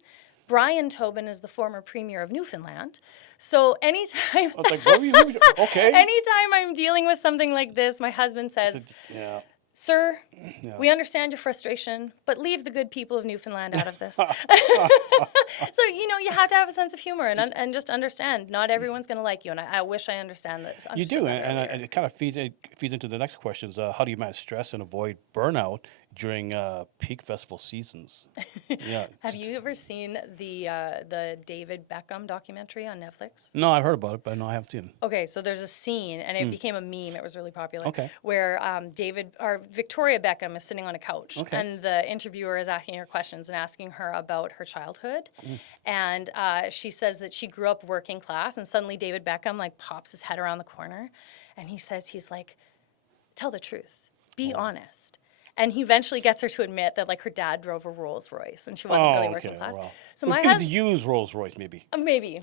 Brian Tobin is the former premier of Newfoundland. So anytime, I was like, what were you doing? Okay. anytime I'm dealing with something like this, my husband says, Yeah. "Sir, Yeah. we understand your frustration, but leave the good people of Newfoundland out of this." So, you have to have a sense of humor and just understand not everyone's going to like you. And I wish I understand that. You do, understood that and earlier. it kind of feeds into the next questions. How do you manage stress and avoid burnout during peak festival seasons? Yeah. Have you ever seen the David Beckham documentary on Netflix? No, I've heard about it, but no, I haven't seen it. Okay, so there's a scene, and it became a meme. It was really popular. Okay. Where Victoria Beckham is sitting on a couch, Okay. and the interviewer is asking her questions and asking her about her childhood, and she says that she grew up working class, and suddenly David Beckham like pops his head around the corner, and he's like, "Tell the truth, be honest." And he eventually gets her to admit that like her dad drove a Rolls Royce, and she wasn't really working class. Well. So It's my good to husband. use Rolls Royce, maybe. Maybe.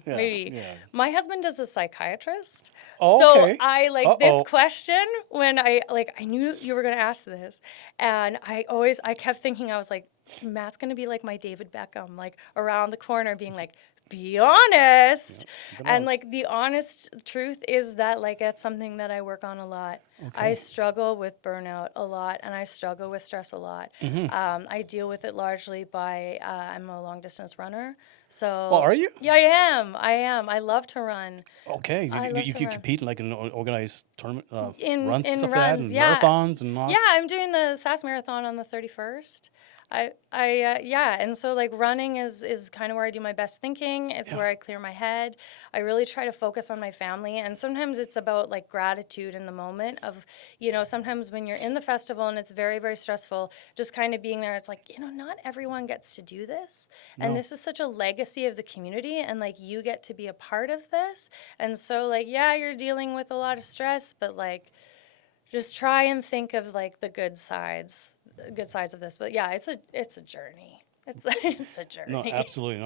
yeah. My husband is a psychiatrist. Oh, so okay. I like Uh-oh. this question when I knew you were going to ask this. And I kept thinking, I was like, Matt's going to be like my David Beckham, like around the corner being like, be honest. And like the honest truth is that like that's something that I work on a lot. I struggle with burnout a lot, and I struggle with stress a lot. I deal with it largely by I'm a long distance runner. So Oh, are you? Yeah, I am. I love to run. Okay. I love You to can run. compete in like an organized tournament, In runs and stuff runs, like that, and yeah. marathons and all. Yeah, I'm doing the SAS Marathon on the 31st. And so like running is kind of where I do my best thinking. It's where I clear my head. I really try to focus on my family, and sometimes it's about like gratitude in the moment of, sometimes when you're in the festival and it's very, very stressful, just kind of being there, it's like, not everyone gets to do this. And this is such a legacy of the community, and like you get to be a part of this. And so like, yeah, you're dealing with a lot of stress, but like just try and think of like the good sides of this. But yeah, it's a journey. It's a journey. No, absolutely.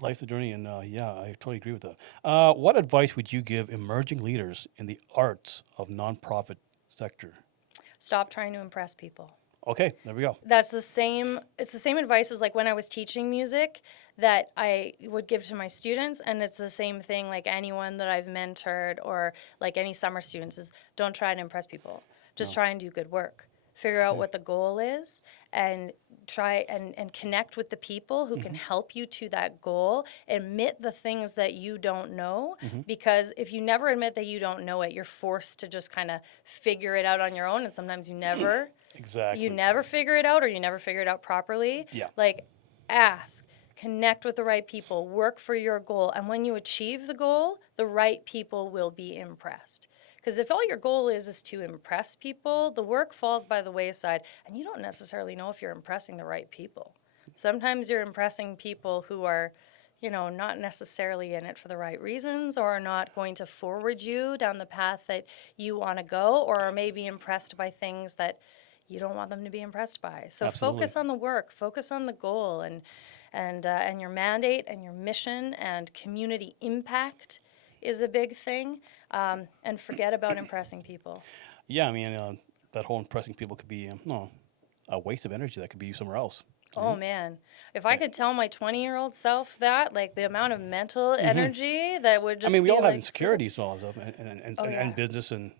Life's a journey, and I totally agree with that. What advice would you give emerging leaders in the arts of nonprofit sector? Stop trying to impress people. Okay, there we go. That's the same, it's the same advice as like when I was teaching music that I would give to my students, and it's the same thing like anyone that I've mentored or like any summer students is don't try and impress people. Just try and do good work. Figure out what the goal is and try and connect with the people who can help you to that goal. Admit the things that you don't know, because if you never admit that you don't know it, you're forced to just kind of figure it out on your own, and sometimes you never Exactly. you never figure it out, or you never figure it out properly. Yeah. Like, ask, connect with the right people, work for your goal, and when you achieve the goal, the right people will be impressed. Because if all your goal is to impress people, the work falls by the wayside, and you don't necessarily know if you're impressing the right people. Sometimes you're impressing people who are, not necessarily in it for the right reasons, or are not going to forward you down the path that you want to go, or are maybe impressed by things that you don't want them to be impressed by. So Absolutely. focus on the work, focus on the goal, and your mandate and your mission and community impact is a big thing. And forget about impressing people. Yeah, I mean, that whole impressing people could be no, a waste of energy that could be used somewhere else. Oh man, if I could tell my 20-year-old self that, like the amount of mental energy that would I just mean, we be all have like, insecurities and all that stuff, and yeah. business and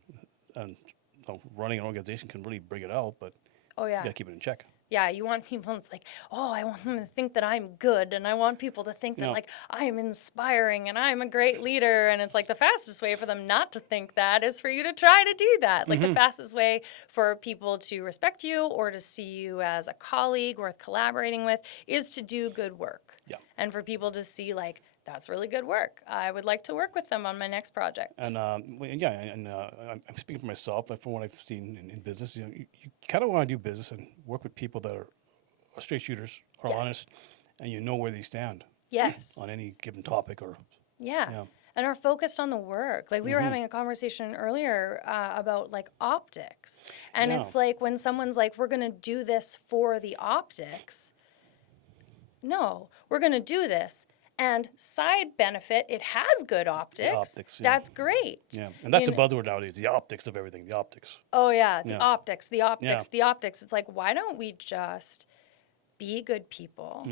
running an organization can really bring it out, but oh you yeah. got to keep it in check. Yeah, you want people, it's like, oh, I want them to think that I'm good, and I want people to think that, No. like, I'm inspiring and I'm a great leader. And it's like the fastest way for them not to think that is for you to try to do that. Like, the fastest way for people to respect you or to see you as a colleague worth collaborating with is to do good work. Yeah. And for people to see, like, that's really good work. I would like to work with them on my next project. And I'm speaking for myself, but from what I've seen in business, you kind of want to do business and work with people that are straight shooters, are Yes. honest, and you know where they stand Yes. on any given topic. Or Yeah. And are focused on the work. Like we were having a conversation earlier about like optics. And Yeah. it's like when someone's like, we're going to do this for the optics. No, we're going to do this. And side benefit, it has good optics. optics, yeah. That's great. yeah, and that's You the know- buzzword nowadays: the optics of everything. The optics. Oh, yeah. The Yeah. optics, the optics, Yeah. the optics. It's like, why don't we just be good people?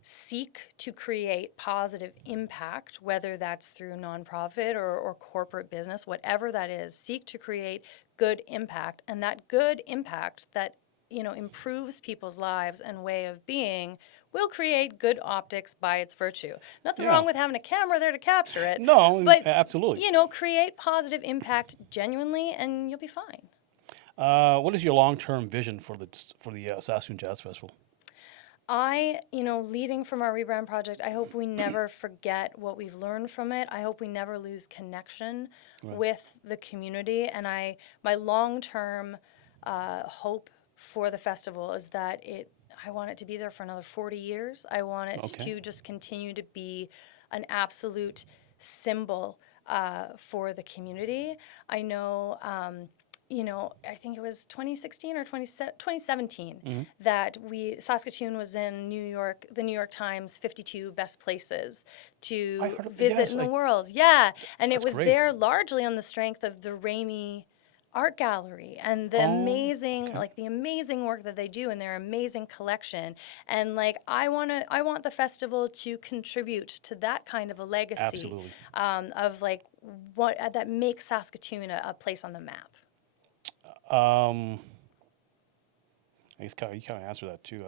Seek to create positive impact, whether that's through nonprofit or corporate business, whatever that is, seek to create good impact. And that good impact that, improves people's lives and way of being will create good optics by its virtue. Nothing Yeah. wrong with having a camera there to capture it. No, but, absolutely. Create positive impact genuinely and you'll be fine. What is your long-term vision for the Saskatchewan Jazz Festival? Leading from our rebrand project, I hope we never forget what we've learned from it. I hope we never lose connection with the community. And my long-term hope for the festival is that I want it to be there for another 40 years. I want it to just continue to be an absolute symbol for the community. I know, I think it was 2016 or 2017 that Saskatoon was in the New York Times 52 best places to visit in the world. Yeah, and it was great. there largely on the strength of the Ramey Art Gallery and the amazing work that they do and their amazing collection. And like I want the festival to contribute to that kind of a legacy. Absolutely. Of like what that makes Saskatoon a place on the map. I guess you kind of answer that too.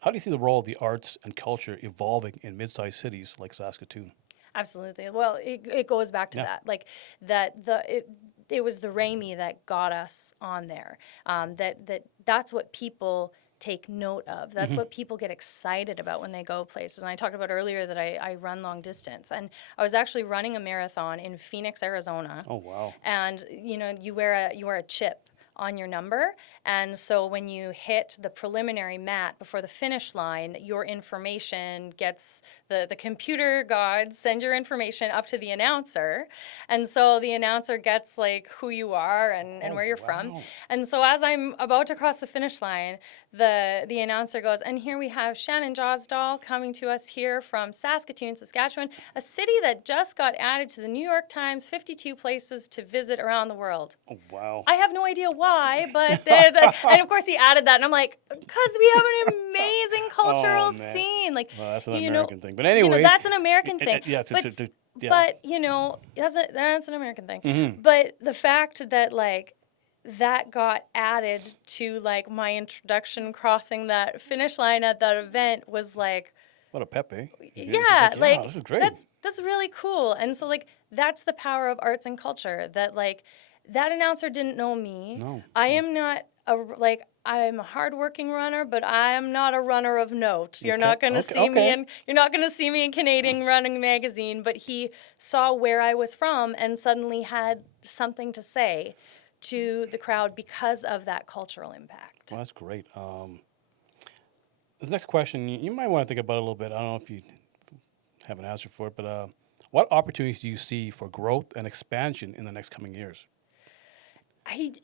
How do you see the role of the arts and culture evolving in mid-sized cities like Saskatoon? Absolutely. Well, it goes back to that, like it was the Ramey that got us on there. That's what people take note of. That's what people get excited about when they go places. And I talked about earlier that I run long distance, and I was actually running a marathon in Phoenix, Arizona. Oh wow! And you wear a chip on your number, and so when you hit the preliminary mat before the finish line, your information gets the computer gods send your information up to the announcer, and so the announcer gets like who you are and where you're from. And so as I'm about to cross the finish line, the announcer goes, and here we have Shannon Josdal coming to us here from Saskatoon, Saskatchewan, a city that just got added to the New York Times 52 places to visit around the world. Oh wow! I have no idea what why, but and of course he added that, and I'm like, because we have an amazing cultural man. scene. Like, Well, that's an you know, American thing. But anyway, that's an American thing. yeah, yeah. But that's an American thing. Mm-hmm. But the fact that like that got added to like my introduction crossing that finish line at that event was like, What a pepe. yeah, like this is great. that's really cool. And so like that's the power of arts and culture, that like that announcer didn't know me. No, I am not I'm a hardworking runner, but I am not a runner of note. You're not going to see me in Canadian Running Magazine, but he saw where I was from and suddenly had something to say to the crowd because of that cultural impact. Well, that's great. This next question, you might want to think about it a little bit. I don't know if you have an answer for it, but what opportunities do you see for growth and expansion in the next coming years? I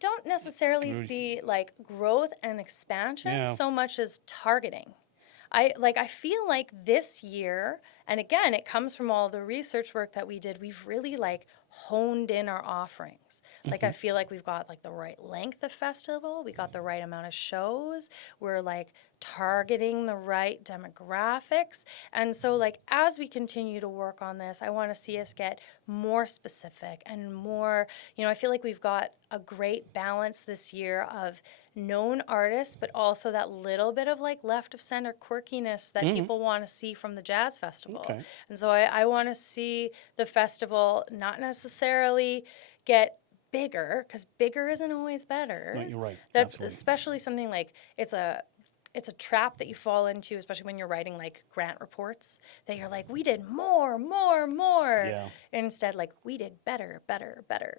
don't necessarily see like growth and expansion so much as targeting. I feel like this year, and again, it comes from all the research work that we did, we've really like honed in our offerings. Like I feel like we've got like the right length of festival, we got the right amount of shows, we're like targeting the right demographics. And so like as we continue to work on this, I want to see us get more specific and more, I feel like we've got a great balance this year of known artists, but also that little bit of like left of center quirkiness that people want to see from the jazz festival. Okay. And so I want to see the festival not necessarily get bigger, because bigger isn't always better. No, you're right. That's Absolutely. especially something like it's a trap that you fall into, especially when you're writing like grant reports, that you're like, we did more. Yeah. Instead, like, we did better.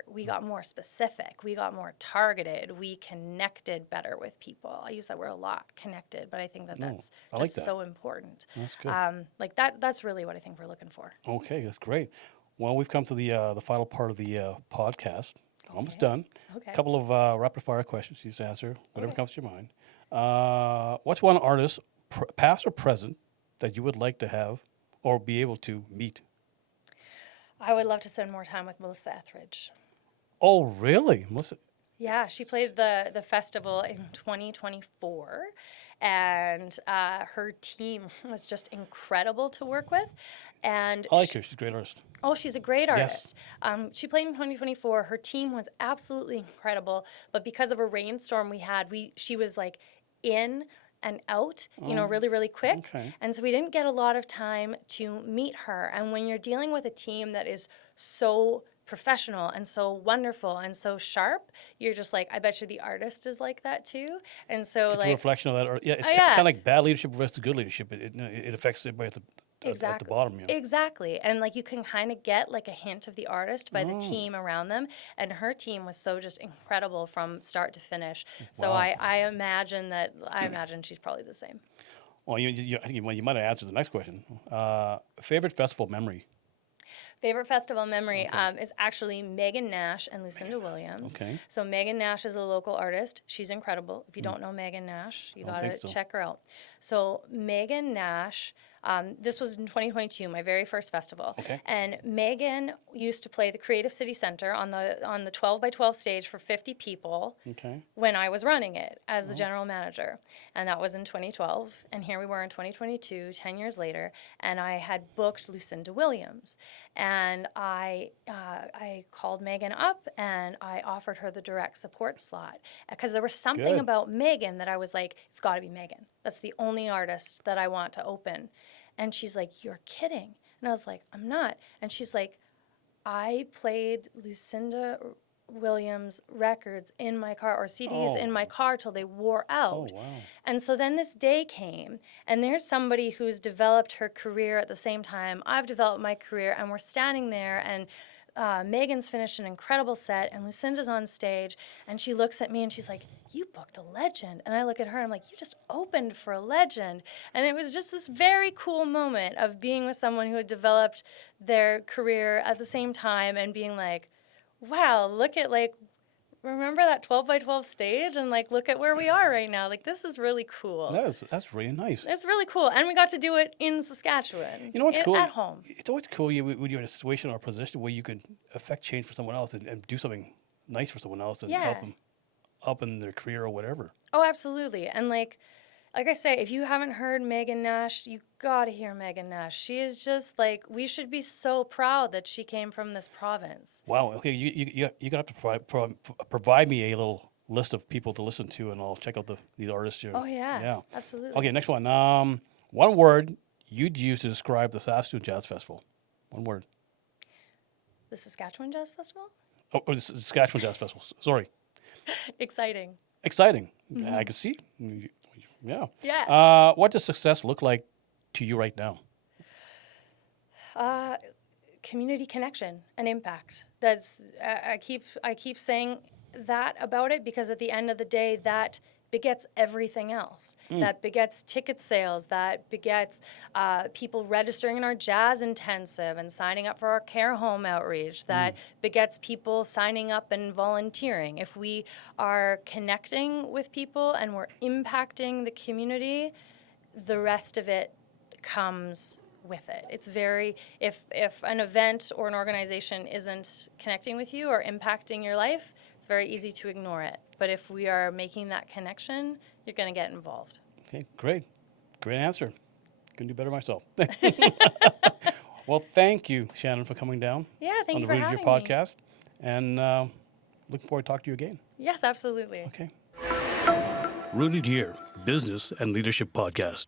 We got more specific. We got more targeted. We connected better with people. I use that word a lot, connected, but I think that's I like just that. so important. That's good. Like that's really what I think we're looking for. Okay, that's great. Well, we've come to the final part of the podcast. Almost done. Okay. A couple of rapid fire questions. You just answer whatever comes to your mind. What's one artist, past or present, that you would like to have or be able to meet? I would love to spend more time with Melissa Etheridge. Oh, really? Melissa? Yeah, she played the festival in 2024, and her team was just incredible to work with. And I like her. She's a great artist. Oh, she's a great Yes. artist. She played in 2024. Her team was absolutely incredible, but because of a rainstorm we had, she was like in and out, really, really quick. Okay. And so we didn't get a lot of time to meet her. And when you're dealing with a team that is so professional and so wonderful and so sharp, you're just like, I bet you the artist is like that too. And so It's a like, reflection of that. Or, it's yeah. kind of like bad leadership versus good leadership. It affects everybody at the bottom. Exactly. And like you can kind of get like a hint of the artist by the team around them. And her team was so just incredible from start to finish. So Wow. I imagine she's probably the same. Well, I think you might have answered the next question. Favorite festival memory? Favorite festival memory is actually Megan Nash and Lucinda Williams. Okay. So Megan Nash is a local artist. She's incredible. If you don't know Megan Nash, you got to check her out. So Megan Nash, this was in 2022, my very first festival. Okay. And Megan used to play the Creative City Center on the 12 by 12 stage for 50 people Okay. when I was running it as the general manager. And that was in 2012. And here we were in 2022, 10 years later, and I had booked Lucinda Williams. And I called Megan up and I offered her the direct support slot because there was something Good. about Megan that I was like, it's got to be Megan. That's the only artist that I want to open. And she's like, you're kidding. And I was like, I'm not. And she's like, I played Lucinda Williams records in my car, or CDs in my car till they wore out. Oh, wow. And so then this day came, and there's somebody who's developed her career at the same time I've developed my career, and we're standing there, and Megan's finished an incredible set, and Lucinda's on stage, and she looks at me and she's like, you booked a legend. And I look at her and I'm like, you just opened for a legend. And it was just this very cool moment of being with someone who had developed their career at the same time and being like, wow, look at like, remember that 12 by 12 stage? And like, look at where we are right now. Like, this is really cool. That's really nice. It's really cool. And we got to do it in Saskatchewan. You know what's cool? At home. It's always cool when you're in a situation or a position where you can affect change for someone else and do something nice for someone else and help them. up in their career or whatever. Oh, absolutely. And like I say, if you haven't heard Megan Nash, you gotta hear Megan Nash. She is just like, we should be so proud that she came from this province. Wow. Okay, you're gonna have to provide me a little list of people to listen to, and I'll check out these artists here. Oh yeah, Yeah. absolutely. Okay, next one. One word you'd use to describe the Saskatchewan Jazz Festival. One word. The Saskatchewan Jazz Festival? Oh, the Saskatchewan Jazz Festival. Sorry. Exciting. Exciting. I can see. Yeah. Yeah. What does success look like to you right now? Community connection and impact. That's I keep saying that about it because at the end of the day, that begets everything else. That begets ticket sales. That begets people registering in our jazz intensive and signing up for our care home outreach. That begets people signing up and volunteering. If we are connecting with people and we're impacting the community, the rest of it comes with it. It's very, if an event or an organization isn't connecting with you or impacting your life, it's very easy to ignore it. But if we are making that connection, you're going to get involved. Okay, great. Great answer. Couldn't do better myself. Well, thank you, Shannon, for coming down Yeah, thank on you the for Rooted Here having me. podcast. And looking forward to talking to you again. Yes, absolutely. Okay. Rooted Here, Business and Leadership Podcast.